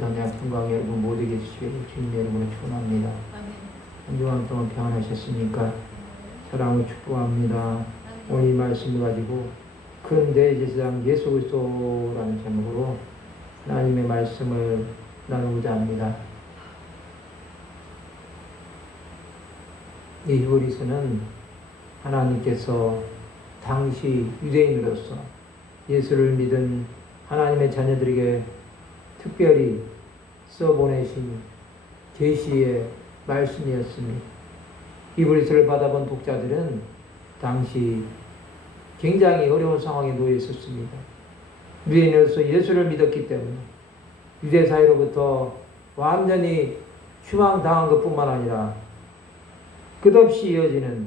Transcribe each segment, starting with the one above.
단약 건강 여러분 모두에게 주시기를 주님 이름으로 축원합니다. 한 주간 동안 평안하셨습니까? 사랑을 축복합니다. 오늘 이 말씀을 가지고 큰 대제사장 예수 그리스도라는 제목으로 하나님의 말씀을 나누고자 합니다. 이 히브리서는 하나님께서 당시 유대인으로서 예수를 믿은 하나님의 자녀들에게 특별히 써보내신 계시의 말씀이었습니다. 히브리서를 받아본 독자들은 당시 굉장히 어려운 상황에 놓여 있었습니다. 유대인으로서 예수를 믿었기 때문에 유대 사회로부터 완전히 추방당한 것뿐만 아니라 끝없이 이어지는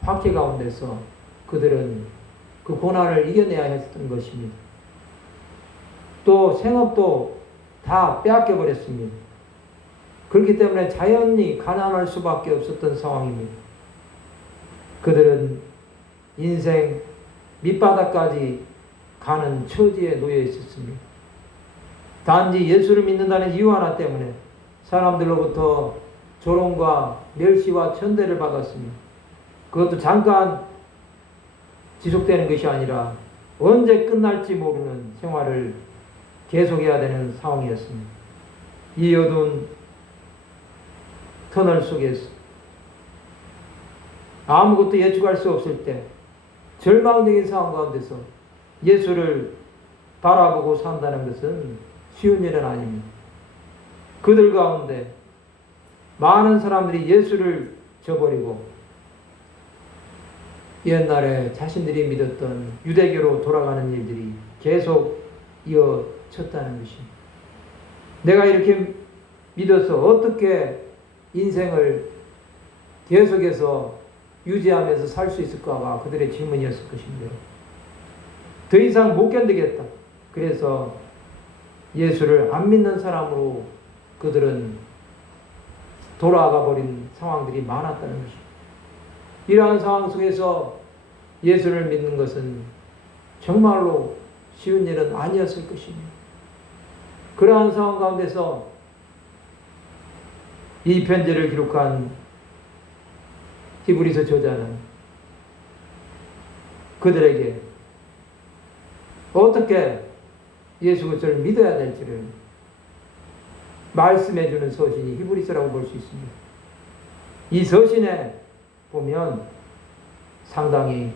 박해 가운데서 그들은 그 고난을 이겨내야 했던 것입니다. 또 생업도 다 빼앗겨 버렸습니다. 그렇기 때문에 자연히 가난할 수밖에 없었던 상황입니다. 그들은 인생 밑바닥까지 가는 처지에 놓여 있었습니다. 단지 예수를 믿는다는 이유 하나 때문에 사람들로부터 조롱과 멸시와 천대를 받았습니다. 그것도 잠깐 지속되는 것이 아니라 언제 끝날지 모르는 생활을 계속해야 되는 상황이었습니다. 이 어두운 터널 속에서 아무것도 예측할 수 없을 때 절망적인 상황 가운데서 예수를 바라보고 산다는 것은 쉬운 일은 아닙니다. 그들 가운데 많은 사람들이 예수를 저버리고 옛날에 자신들이 믿었던 유대교로 돌아가는 일들이 계속 이어 졌다는 것입니다. 내가 이렇게 믿어서 어떻게 인생을 계속해서 유지하면서 살 수 있을까가 그들의 질문이었을 것입니다. 더 이상 못 견디겠다. 그래서 예수를 안 믿는 사람으로 그들은 돌아가 버린 상황들이 많았다는 것입니다. 이러한 상황 속에서 예수를 믿는 것은 정말로 쉬운 일은 아니었을 것입니다. 그러한 상황 가운데서 이 편지를 기록한 히브리서 저자는 그들에게 어떻게 예수 그리스도를 믿어야 될지를 말씀해 주는 서신이 히브리서라고 볼 수 있습니다. 이 서신에 보면 상당히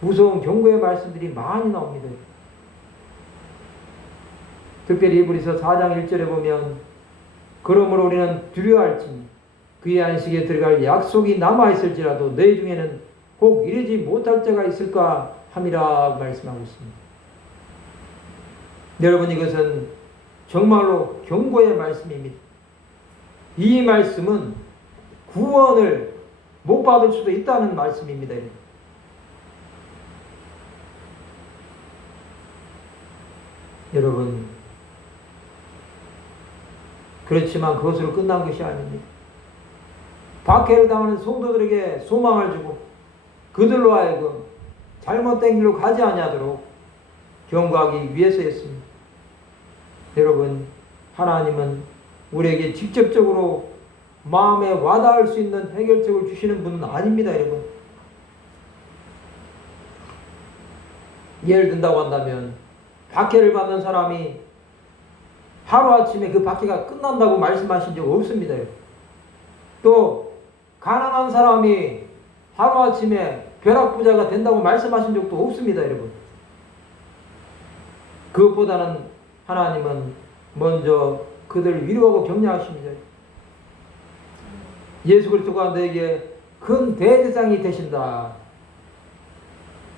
무서운 경고의 말씀들이 많이 나옵니다. 특별히 히브리서 4장 1절에 보면 그러므로 우리는 두려워할지니 그의 안식에 들어갈 약속이 남아 있을지라도 너희 중에는 꼭 이르지 못할 자가 있을까 함이라 말씀하고 있습니다. 여러분 이것은 정말로 경고의 말씀입니다. 이 말씀은 구원을 못 받을 수도 있다는 말씀입니다. 여러분 그렇지만 그것으로 끝난 것이 아닙니다. 박해를 당하는 성도들에게 소망을 주고 그들로 하여금 잘못된 길로 가지 아니하도록 경고하기 위해서였습니다. 여러분 하나님은 우리에게 직접적으로 마음에 와닿을 수 있는 해결책을 주시는 분은 아닙니다, 여러분. 예를 든다고 한다면 박해를 받는 사람이 하루아침에 그 박해가 끝난다고 말씀하신 적 없습니다. 또 가난한 사람이 하루아침에 벼락부자가 된다고 말씀하신 적도 없습니다, 여러분. 그것보다는 하나님은 먼저 그들을 위로하고 격려하십니다. 예수 그리스도가 너에게 큰 대제사장이 되신다.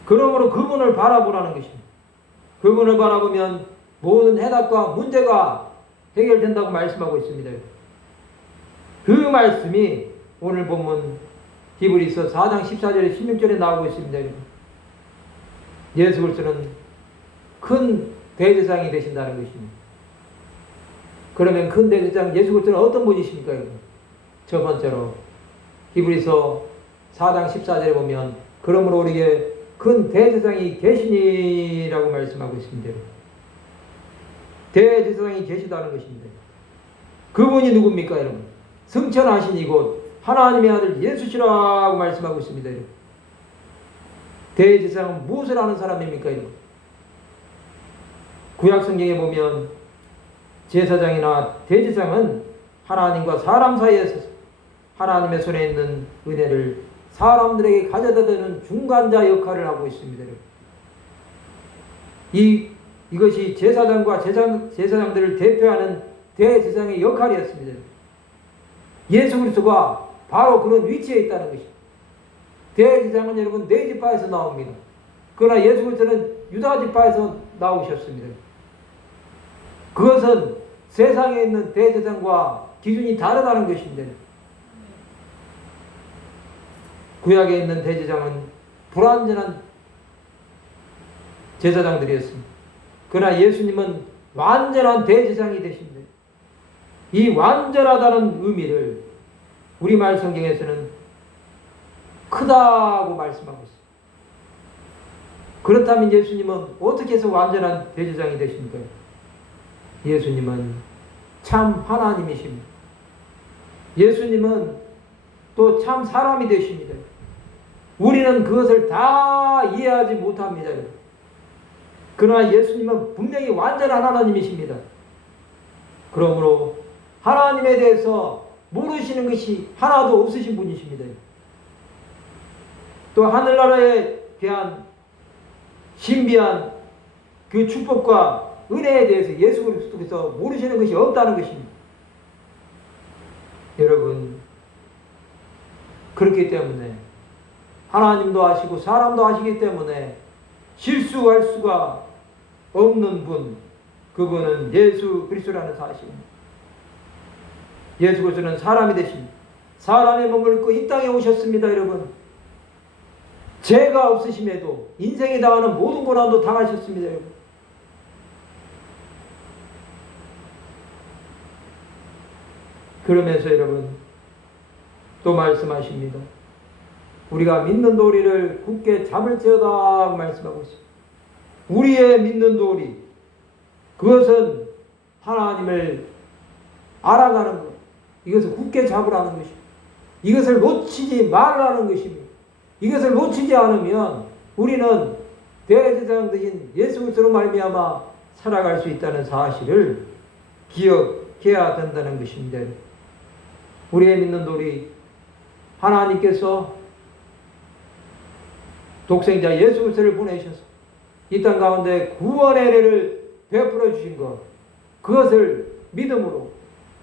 그러므로 그분을 바라보라는 것입니다. 그분을 바라보면 모든 해답과 문제가 해결된다고 말씀하고 있습니다. 그 말씀이 오늘 보면 히브리서 4장 14절에 16절에 나오고 있습니다. 예수 그리스도는 큰 대제사장이 되신다는 것입니다. 그러면 큰 대제사장 예수 그리스도는 어떤 분이십니까? 첫 번째로 히브리서 4장 14절에 보면 그러므로 우리에게 큰 대제사장이 계시니라고 말씀하고 있습니다. 대제사장이 계시다는 것입니다. 그분이 누굽니까, 여러분? 승천하신 이곳 하나님의 아들 예수시라고 말씀하고 있습니다, 여러분. 대제사장은 무엇을 하는 사람입니까, 여러분? 구약 성경에 보면 제사장이나 대제사장은 하나님과 사람 사이에 서서 하나님의 손에 있는 은혜를 사람들에게 가져다 드는 중간자 역할을 하고 있습니다. 여러분. 이 이것이 제사장과 제사장, 제사장들을 대표하는 대제사장의 역할이었습니다. 예수 그리스도가 바로 그런 위치에 있다는 것입니다. 대제사장은 여러분 네 지파에서 나옵니다. 그러나 예수 그리스도는 유다 지파에서 나오셨습니다. 그것은 세상에 있는 대제사장과 기준이 다르다는 것입니다. 구약에 있는 대제사장은 불완전한 제사장들이었습니다. 그러나 예수님은 완전한 대제사장이 되십니다. 이 완전하다는 의미를 우리말 성경에서는 크다고 말씀하고 있습니다. 그렇다면 예수님은 어떻게 해서 완전한 대제사장이 되십니까? 예수님은 참 하나님이십니다. 예수님은 또 참 사람이 되십니다. 우리는 그것을 다 이해하지 못합니다. 그러나 예수님은 분명히 완전한 하나님이십니다. 그러므로 하나님에 대해서 모르시는 것이 하나도 없으신 분이십니다. 또 하늘나라에 대한 신비한 그 축복과 은혜에 대해서 예수 그리스도께서 모르시는 것이 없다는 것입니다. 여러분 그렇기 때문에 하나님도 아시고 사람도 아시기 때문에 실수할 수가 없는 분 그분은 예수 그리스도라는 사실입니다. 예수 그리스도는 사람이 되신 사람의 몸을 입고 이 땅에 오셨습니다, 여러분. 죄가 없으심에도 인생에 당하는 모든 고난도 당하셨습니다, 여러분. 그러면서 여러분 또 말씀하십니다. 우리가 믿는 도리를 굳게 잡을지어다 말씀하고 있습니다. 우리의 믿는 도리 그것은 하나님을 알아가는 것. 이것을 굳게 잡으라는 것입니다. 이것을 놓치지 말라는 것입니다. 이것을 놓치지 않으면 우리는 대제사장 되신 예수 그리스도로 말미암아 살아갈 수 있다는 사실을 기억해야 된다는 것입니다. 우리의 믿는 도리 하나님께서 독생자 예수 그리스도를 보내셔서 이 땅 가운데 구원의 은혜를 베풀어 주신 것 그것을 믿음으로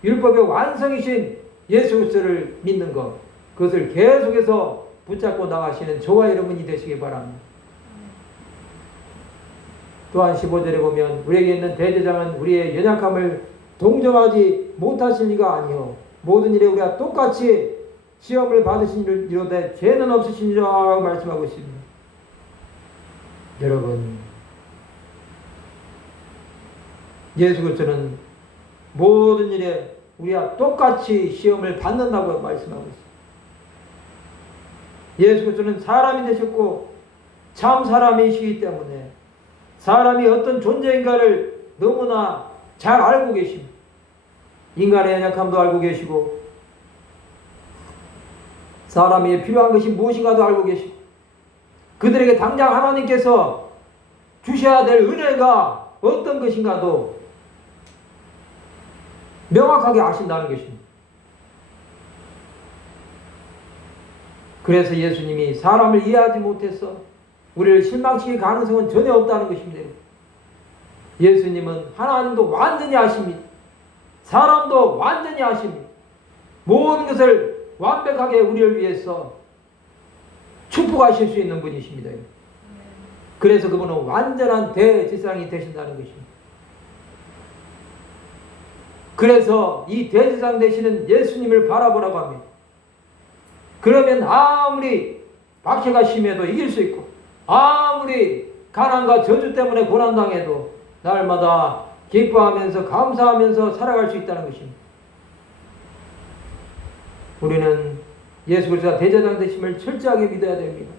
율법의 완성이신 예수 그리스도를 믿는 것 그것을 계속해서 붙잡고 나가시는 저와 여러분이 되시기 바랍니다. 또한 15절에 보면 우리에게 있는 대제장은 우리의 연약함을 동정하지 못하실 리가 아니요 모든 일에 우리가 똑같이 시험을 받으신 이로되 죄는 없으시니라 말씀하고 있습니다. 여러분 예수 그리스도는 모든 일에 우리가 똑같이 시험을 받는다고 말씀하고 있습니다. 예수 그리스도는 사람이 되셨고 참 사람이시기 때문에 사람이 어떤 존재인가를 너무나 잘 알고 계십니다. 인간의 연약함도 알고 계시고 사람이 필요한 것이 무엇인가도 알고 계시고 그들에게 당장 하나님께서 주셔야 될 은혜가 어떤 것인가도 명확하게 아신다는 것입니다. 그래서 예수님이 사람을 이해하지 못해서 우리를 실망시킬 가능성은 전혀 없다는 것입니다. 예수님은 하나님도 완전히 아십니다. 사람도 완전히 아십니다. 모든 것을 완벽하게 우리를 위해서 축복하실 수 있는 분이십니다. 그래서 그분은 완전한 대제사장이 되신다는 것입니다. 그래서 이 대제사장 되시는 예수님을 바라보라고 합니다. 그러면 아무리 박해가 심해도 이길 수 있고 아무리 가난과 저주 때문에 고난당해도 날마다 기뻐하면서 감사하면서 살아갈 수 있다는 것입니다. 우리는 예수 그리스도가 대제사장 되심을 철저하게 믿어야 됩니다.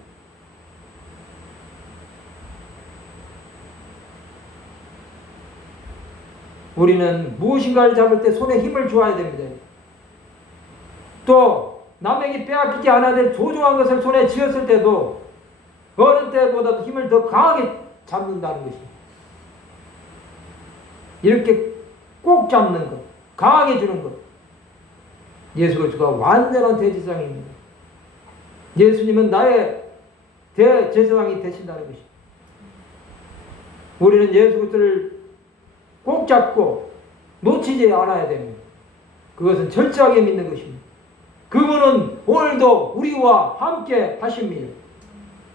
우리는 무엇인가를 잡을 때 손에 힘을 주어야 됩니다. 또 남에게 빼앗기지 않아야 될 소중한 것을 손에 쥐었을 때도 어느 때보다도 힘을 더 강하게 잡는다는 것입니다. 이렇게 꼭 잡는 것, 강하게 주는 것. 예수 그리스도가 완전한 대제사장입니다. 예수님은 나의 대제사장이 되신다는 것입니다. 우리는 예수 그리스도를 꼭 잡고 놓치지 않아야 됩니다. 그것은 철저하게 믿는 것입니다. 그분은 오늘도 우리와 함께 하십니다.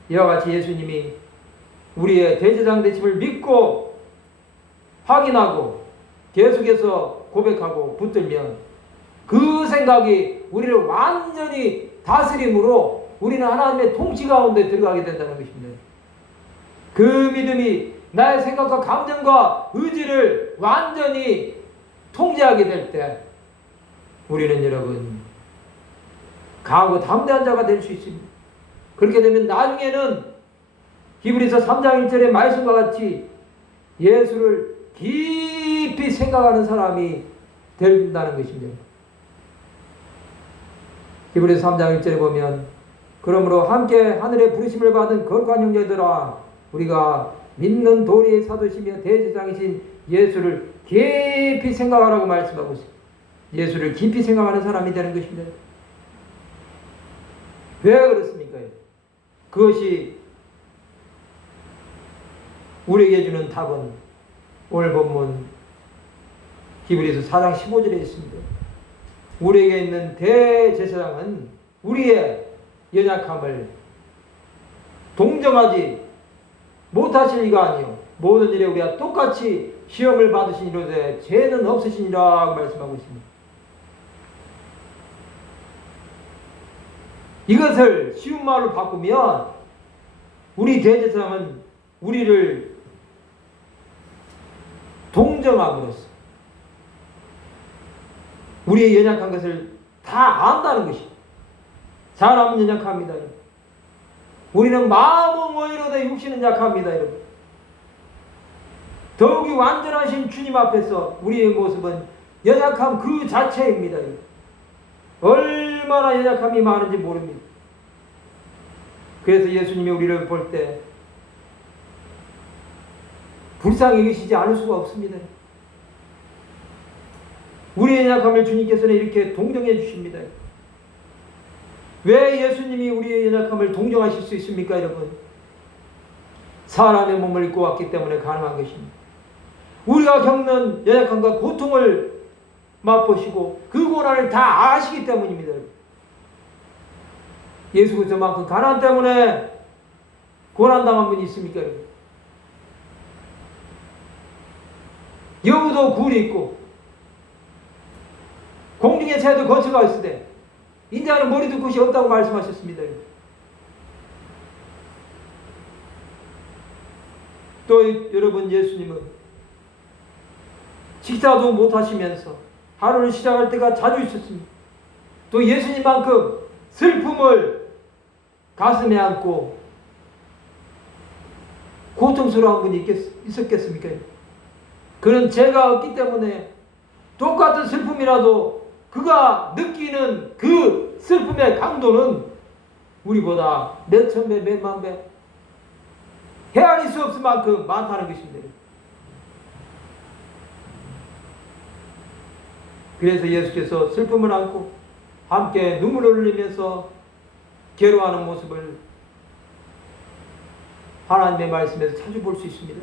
이와 같이 예수님이 우리의 대제사장 되심을 믿고 확인하고 계속해서 고백하고 붙들면 그 생각이 우리를 완전히 다스림으로 우리는 하나님의 통치 가운데 들어가게 된다는 것입니다. 그 믿음이 나의 생각과 감정과 의지를 완전히 통제하게 될 때 우리는 여러분 강하고 담대한 자가 될 수 있습니다. 그렇게 되면 나중에는 히브리서 3장 1절의 말씀과 같이 예수를 깊이 생각하는 사람이 된다는 것입니다. 히브리서 3장 1절에 보면 그러므로 함께 하늘의 부르심을 받은 거룩한 형제들아 우리가 믿는 도리의 사도시며 대제장이신 예수를 깊이 생각하라고 말씀하고 있습니다. 예수를 깊이 생각하는 사람이 되는 것입니다. 왜 그렇습니까? 그것이 우리에게 주는 답은 오늘 본문 히브리서 4장 15절에 있습니다. 우리에게 있는 대제사장은 우리의 연약함을 동정하지 못하실 리가 아니요 모든 일에 우리가 똑같이 시험을 받으신 이로되 죄는 없으시니라 말씀하고 있습니다. 이것을 쉬운 말로 바꾸면 우리 대제사장은 우리를 동정함으로써 우리의 연약한 것을 다 안다는 것이 사람은 연약합니다. 우리는 마음은 원이로되 육신은 약합니다. 여러분. 더욱이 완전하신 주님 앞에서 우리의 모습은 연약함 그 자체입니다. 여러분. 얼마나 연약함이 많은지 모릅니다. 그래서 예수님이 우리를 볼 때 불쌍히 여기시지 않을 수가 없습니다. 우리의 연약함을 주님께서는 이렇게 동정해 주십니다. 왜 예수님이 우리의 연약함을 동정하실 수 있습니까, 여러분? 사람의 몸을 입고 왔기 때문에 가능한 것입니다. 우리가 겪는 연약함과 고통을 맛보시고 그 고난을 다 아시기 때문입니다. 예수 그리스도만큼 가난 때문에 고난당한 분이 있습니까? 여우도 굴이 있고 공중의 새도 거처가 있으되 인자는 머리도 끝이 없다고 말씀하셨습니다. 또 여러분 예수님은 식사도 못하시면서 하루를 시작할 때가 자주 있었습니다. 또 예수님만큼 슬픔을 가슴에 안고 고통스러운 분이 있겠, 있었겠습니까? 그는 죄가 없기 때문에 똑같은 슬픔이라도 그가 느끼는 그 슬픔의 강도는 우리보다 몇천 배, 몇만 배 헤아릴 수 없을 만큼 많다는 것입니다. 그래서 예수께서 슬픔을 안고 함께 눈물을 흘리면서 괴로워하는 모습을 하나님의 말씀에서 찾아볼 수 있습니다.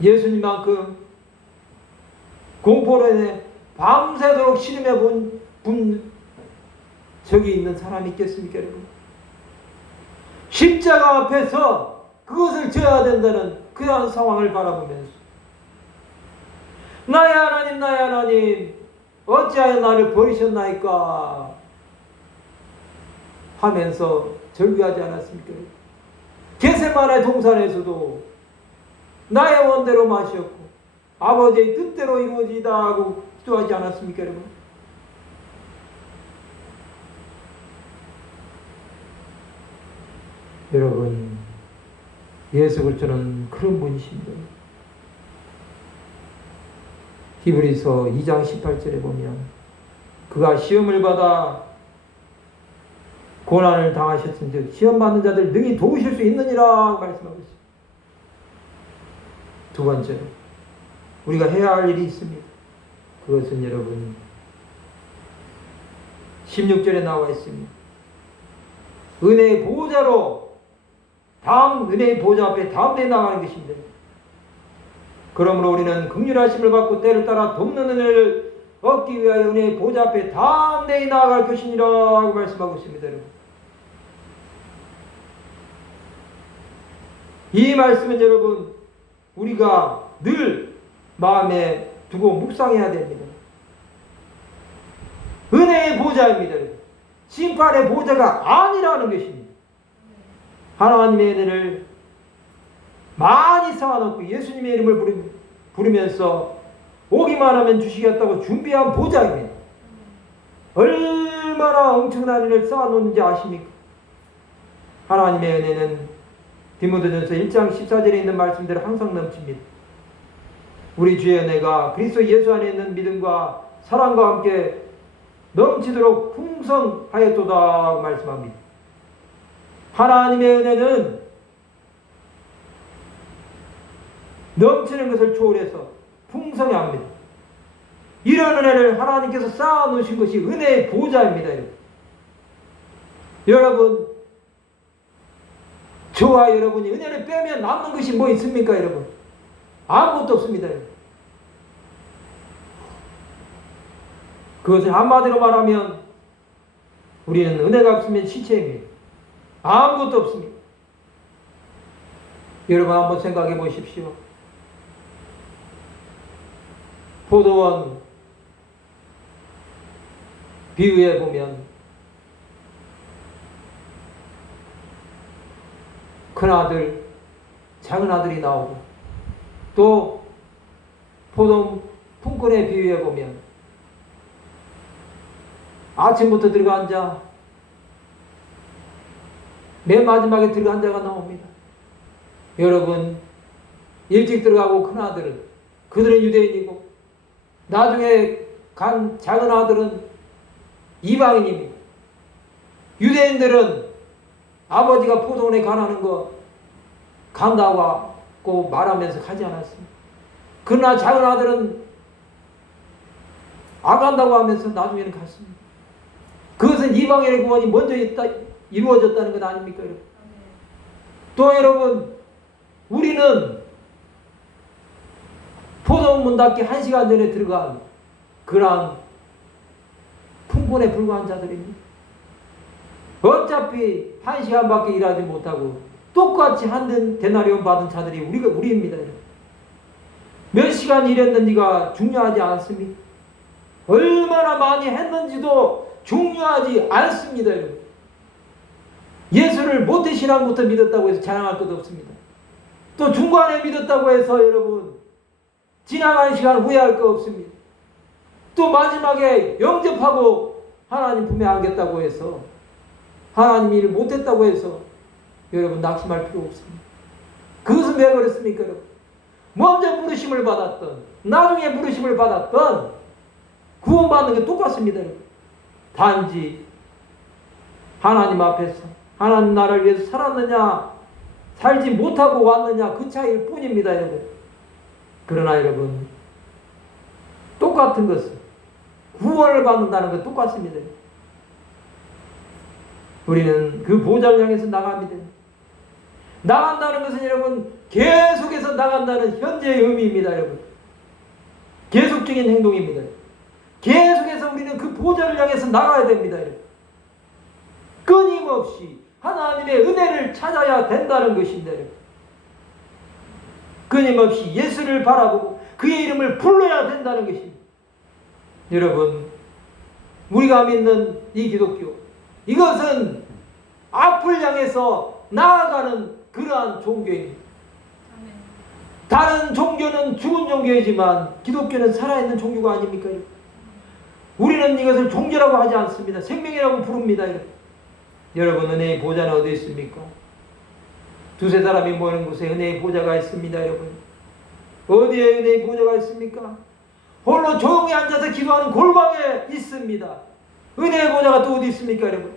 예수님만큼 공포로 인해 밤새도록 신음해 본, 분 적이 있는 사람이 있겠습니까, 여러분? 십자가 앞에서 그것을 져야 된다는 그러한 상황을 바라보면서 나의 하나님, 나의 하나님, 어찌하여 나를 버리셨나이까 하면서 절규하지 않았습니까? 게세마의 동산에서도 나의 원대로 마셨고 아버지의 뜻대로 이루어지다 하고 기도하지 않았습니까, 여러분? 여러분, 예수 그리스도는 그런 분이십니다. 히브리서 2장 18절에 보면 그가 시험을 받아 고난을 당하셨은즉 시험 받는 자들 능히 도우실 수 있느니라 말씀하고 있습니다. 두 번째로 우리가 해야 할 일이 있습니다. 그것은 여러분 16절에 나와 있습니다. 은혜의 보호자로 다음 은혜의 보호자 앞에 다음 대 나가는 것입니다. 그러므로 우리는 극률하심을 받고 때를 따라 돕는 은혜를 얻기 위하여 은혜의 보좌 앞에 담대히 나아갈 것이니라 하고 말씀하고 있습니다. 이 말씀은 여러분 우리가 늘 마음에 두고 묵상해야 됩니다. 은혜의 보좌입니다. 심판의 보좌가 아니라는 것입니다. 하나님의 은혜를 많이 쌓아놓고 예수님의 이름을 부르- 부르면서 오기만 하면 주시겠다고 준비한 보장입니다. 얼마나 엄청난 은혜를 쌓아놓는지 아십니까? 하나님의 은혜는 디모데전서 1장 14절에 있는 말씀대로 항상 넘칩니다. 우리 주의 은혜가 그리스도 예수 안에 있는 믿음과 사랑과 함께 넘치도록 풍성하였도다 말씀합니다. 하나님의 은혜는 넘치는 것을 초월해서 풍성해 합니다. 이런 은혜를 하나님께서 쌓아 놓으신 것이 은혜의 보좌입니다. 여러분. 여러분, 저와 여러분이 은혜를 빼면 남는 것이 뭐 있습니까, 여러분? 아무것도 없습니다. 그것을 한마디로 말하면 우리는 은혜가 없으면 시체입니다. 아무것도 없습니다. 여러분 한번 생각해 보십시오. 포도원 비유에 보면 큰 아들, 작은 아들이 나오고 또 포도 품꾼의 비유에 보면 아침부터 들어가 앉아 맨 마지막에 들어가 앉아가 나옵니다. 여러분 일찍 들어가고 큰 아들은 그들은 유대인이고 나중에 간 작은 아들은 이방인입니다. 유대인들은 아버지가 포도원에 가라는 거 간다고 말하면서 가지 않았습니다. 그러나 작은 아들은 안 간다고 하면서 나중에는 갔습니다. 그것은 이방인의 구원이 먼저 있다, 이루어졌다는 것 아닙니까, 여러분? 또 여러분, 우리는 포도원 문 닫기 한 시간 전에 들어간 그러한 풍권에 불과한 자들입니다. 어차피 한 시간밖에 일하지 못하고 똑같이 한 데나리온 받은 자들이 우리가 우리입니다. 몇 시간 일했는지가 중요하지 않습니다. 얼마나 많이 했는지도 중요하지 않습니다, 여러분. 예수를 모태 신앙부터 믿었다고 해서 자랑할 것도 없습니다. 또 중간에 믿었다고 해서 여러분 지나간 시간 후회할 거 없습니다. 또 마지막에 영접하고 하나님 품에 안겠다고 해서 하나님 일을 못했다고 해서 여러분 낙심할 필요 없습니다. 그것은 왜 그렇습니까, 여러분? 먼저 부르심을 받았던 나중에 부르심을 받았던 구원받는 게 똑같습니다, 여러분. 단지 하나님 앞에서 하나님 나를 위해서 살았느냐 살지 못하고 왔느냐 그 차이일 뿐입니다, 여러분. 그러나 여러분 똑같은 것은 구원을 받는다는 것 똑같습니다. 우리는 그 보좌를 향해서 나갑니다. 나간다는 것은 여러분 계속해서 나간다는 현재의 의미입니다, 여러분. 계속적인 행동입니다. 계속해서 우리는 그 보좌를 향해서 나가야 됩니다, 여러분. 끊임없이 하나님의 은혜를 찾아야 된다는 여러분. 끊임없이 예수를 바라보고 그의 이름을 불러야 된다는 것입니다. 여러분, 우리가 믿는 이 기독교, 이것은 앞을 향해서 나아가는 그러한 종교입니다. 다른 종교는 죽은 종교이지만 기독교는 살아있는 종교가 아닙니까? 우리는 이것을 종교라고 하지 않습니다. 생명이라고 부릅니다. 여러분, 은혜의 보좌는 어디 있습니까? 두세 사람이 모이는 곳에 은혜의 보좌가 있습니다, 여러분. 어디에 은혜의 보좌가 있습니까? 홀로 조용히 앉아서 기도하는 골방에 있습니다. 은혜의 보좌가 또 어디 있습니까, 여러분?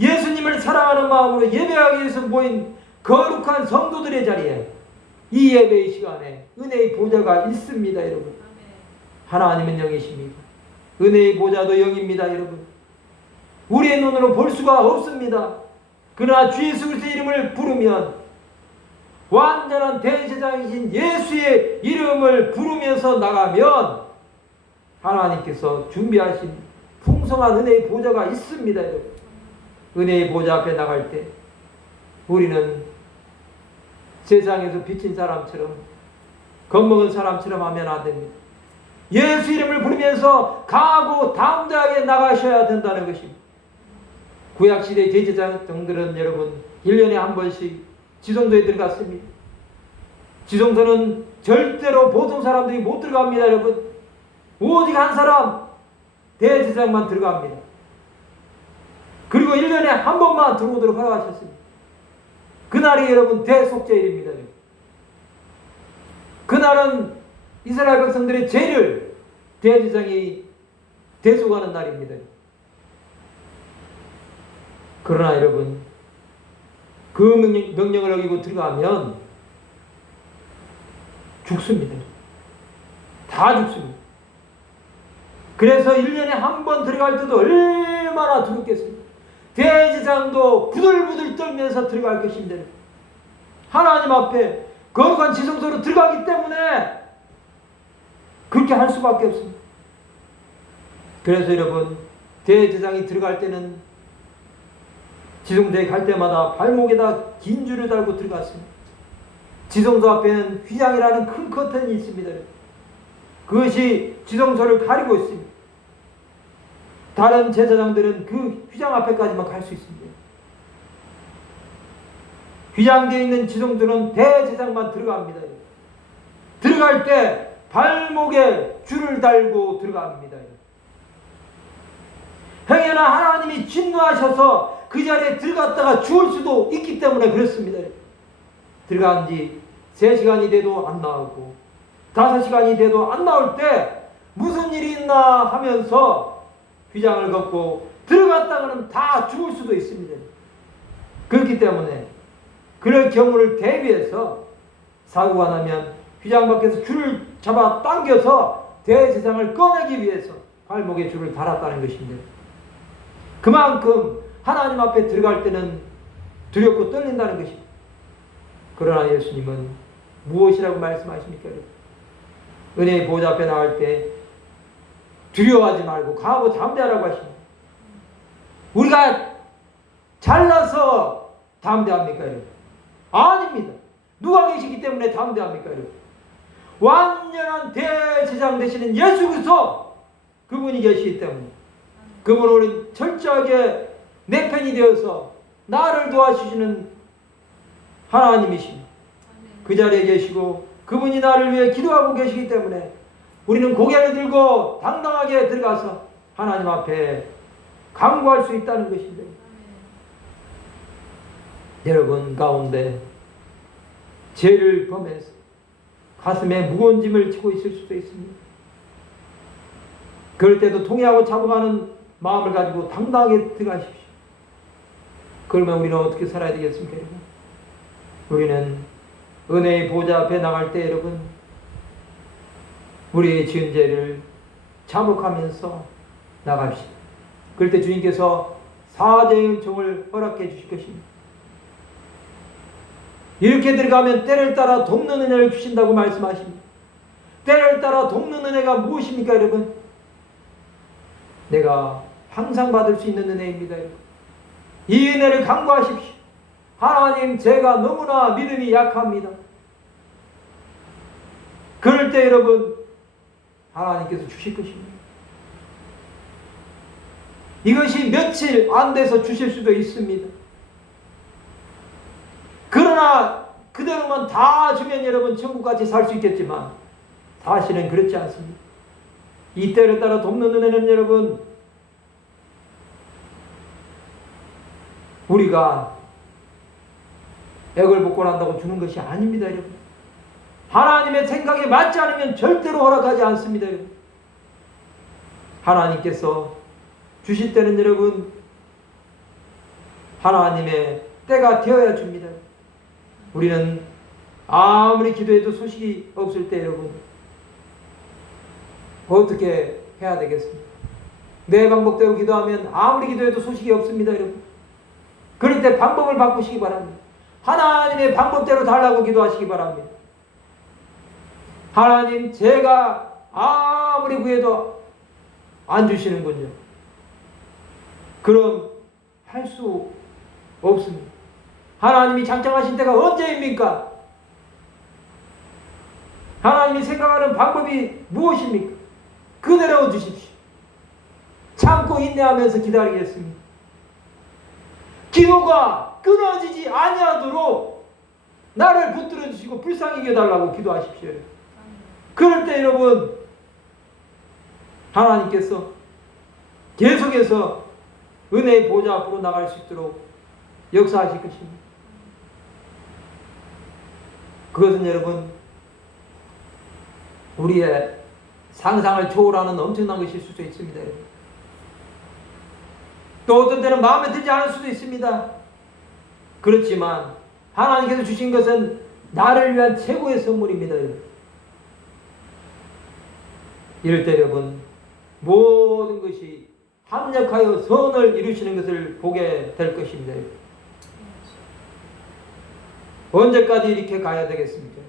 예수님을 사랑하는 마음으로 예배하기 위해서 모인 거룩한 성도들의 자리에 이 예배의 시간에 은혜의 보좌가 있습니다, 여러분. 하나님은 영이십니다. 은혜의 보좌도 영입니다, 여러분. 우리의 눈으로 볼 수가 없습니다. 그러나 주 예수 그리스도의 이름을 부르면 완전한 대제사장이신 예수의 이름을 부르면서 나가면 하나님께서 준비하신 풍성한 은혜의 보좌가 있습니다. 은혜의 보좌 앞에 나갈 때 우리는 세상에서 비친 사람처럼 겁먹은 사람처럼 하면 안 됩니다. 예수 이름을 부르면서 가고 담대하게 나가셔야 된다는 것입니다. 구약시대 대제사장들은 여러분 1년에 한 번씩 지성소에 들어갔습니다. 지성소는 절대로 보통 사람들이 못 들어갑니다, 여러분. 오직 한 사람 대제사장만 들어갑니다. 그리고 1년에 한 번만 들어오도록 허락하셨습니다. 그날이 여러분 대속제일입니다. 그날은 이스라엘 백성들의 죄를 대제사장이 대속하는 날입니다. 그러나 여러분 그 명령, 명령 을 어기고 들어가면 죽습니다. 다 죽습니다. 그래서 1년에 한 번 들어갈 때도 얼마나 두렵겠습니까? 대지상도 부들부들 떨면서 들어갈 것인데 하나님 앞에 거룩한 지성소로 들어가기 때문에 그렇게 할 수밖에 없습니다. 그래서 여러분 대지상이 들어갈 때는 지성소에 갈 때마다 발목에다 긴 줄을 달고 들어갔습니다. 지성소 앞에는 휘장이라는 큰 커튼이 있습니다. 그것이 지성소를 가리고 있습니다. 다른 제사장들은 그 휘장 앞에까지만 갈 수 있습니다. 휘장되어 있는 지성소는 대제사장만 들어갑니다. 들어갈 때 발목에 줄을 달고 들어갑니다. 행여나 하나님이 진노하셔서 그 자리에 들어갔다가 죽을 수도 있기 때문에 그렇습니다. 들어간 지 3시간이 돼도 안 나오고 5시간이 돼도 안 나올 때 무슨 일이 있나 하면서 휘장을 걷고 들어갔다가는 다 죽을 수도 있습니다. 그렇기 때문에 그럴 경우를 대비해서 사고가 나면 휘장 밖에서 줄을 잡아 당겨서 대제상을 꺼내기 위해서 발목에 줄을 달았다는 것입니다. 그만큼 하나님 앞에 들어갈 때는 두렵고 떨린다는 것입니다. 그러나 예수님은 무엇이라고 말씀하십니까? 은혜의 보좌 앞에 나갈 때 두려워하지 말고 강하고 담대하라고 하십니다. 우리가 잘나서 담대합니까? 아닙니다. 누가 계시기 때문에 담대합니까? 완전한 대제장 되시는 예수 그리스도 그분이 계시기 때문에 그분은 철저하게 내 편이 되어서 나를 도와주시는 하나님이십니다. 그 자리에 계시고 그분이 나를 위해 기도하고 계시기 때문에 우리는 고개를 들고 당당하게 들어가서 하나님 앞에 강구할 수 있다는 것입니다. 여러분 가운데 죄를 범해서 가슴에 무거운 짐을 지고 있을 수도 있습니다. 그럴 때도 통회하고 잡아가는 마음을 가지고 당당하게 들어가십시오. 그러면 우리는 어떻게 살아야 되겠습니까, 여러분? 우리는 은혜의 보좌 앞에 나갈 때 여러분 우리의 지은 죄를 자복하면서 나갑시다. 그럴 때 주님께서 사죄의 은총을 허락해 주실 것입니다. 이렇게 들어가면 때를 따라 돕는 은혜를 주신다고 말씀하십니다. 때를 따라 돕는 은혜가 무엇입니까, 여러분? 내가 항상 받을 수 있는 은혜입니다. 여러분. 이 은혜를 강구하십시오. 하나님, 제가 너무나 믿음이 약합니다. 그럴 때 여러분, 하나님께서 주실 것입니다. 이것이 며칠 안 돼서 주실 수도 있습니다. 그러나 그대로만 다 주면 여러분 천국같이 살 수 있겠지만 사실은 그렇지 않습니다. 이때를 따라 돕는 은혜는 여러분 우리가 액을 복고 난다고 주는 것이 아닙니다, 여러분. 하나님의 생각에 맞지 않으면 절대로 허락하지 않습니다, 여러분. 하나님께서 주실 때는 여러분 하나님의 때가 되어야 줍니다. 우리는 아무리 기도해도 소식이 없을 때 여러분 어떻게 해야 되겠습니까? 내 방법대로 기도하면 아무리 기도해도 소식이 없습니다, 여러분. 그럴 때 방법을 바꾸시기 바랍니다. 하나님의 방법대로 달라고 기도하시기 바랍니다. 하나님, 제가 아무리 구해도 안 주시는군요. 그럼 할 수 없습니다. 하나님이 장장하신 때가 언제입니까? 하나님이 생각하는 방법이 무엇입니까? 그대로 주십시오. 참고 인내하면서 기다리겠습니다. 기도가 끊어지지 아니하도록 나를 붙들어 주시고 불쌍히 여달라고 기도하십시오. 그럴 때 여러분 하나님께서 계속해서 은혜의 보좌 앞으로 나갈 수 있도록 역사하실 것입니다. 그것은 여러분 우리의 상상을 초월하는 엄청난 것일 수도 있습니다. 여러분. 또 어떤 때는 마음에 들지 않을 수도 있습니다. 그렇지만 하나님께서 주신 것은 나를 위한 최고의 선물입니다. 이럴 때 여러분 모든 것이 합력하여 선을 이루시는 것을 보게 될 것입니다. 언제까지 이렇게 가야 되겠습니까?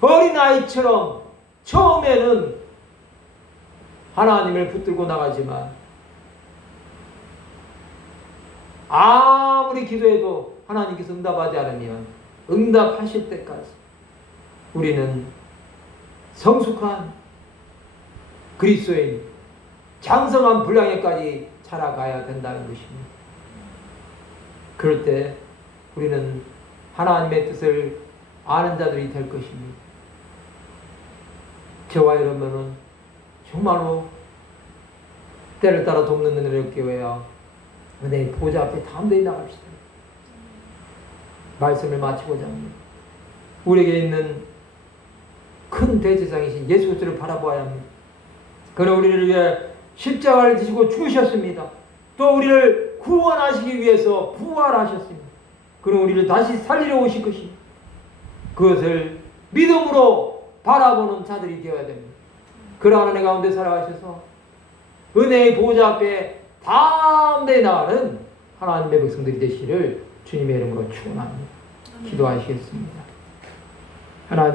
어린아이처럼 처음에는 하나님을 붙들고 나가지만 아무리 기도해도 하나님께서 응답하지 않으면 응답하실 때까지 우리는 성숙한 그리스도인 장성한 분량에까지 자라가야 된다는 것입니다. 그럴 때 우리는 하나님의 뜻을 아는 자들이 될 것입니다. 저와 여러분은 정말로 때를 따라 돕는 은혜를 깨워야 은혜의 보좌 앞에 담대히 나갑시다. 말씀을 마치고자 합니다. 우리에게 있는 큰 대제사장이신 예수 그리스도를 바라보아야 합니다. 그는 우리를 위해 십자가를 지시고 죽으셨습니다. 또 우리를 구원하시기 위해서 부활하셨습니다. 그는 우리를 다시 살리러 오실 것입니다. 그것을 믿음으로 바라보는 자들이 되어야 됩니다. 그러한 은혜 가운데 살아가셔서 은혜의 보좌 앞에 담대히 나가는 하나님의 백성들이 되시기를 주님의 이름으로 축원합니다. 기도하시겠습니다. 하나님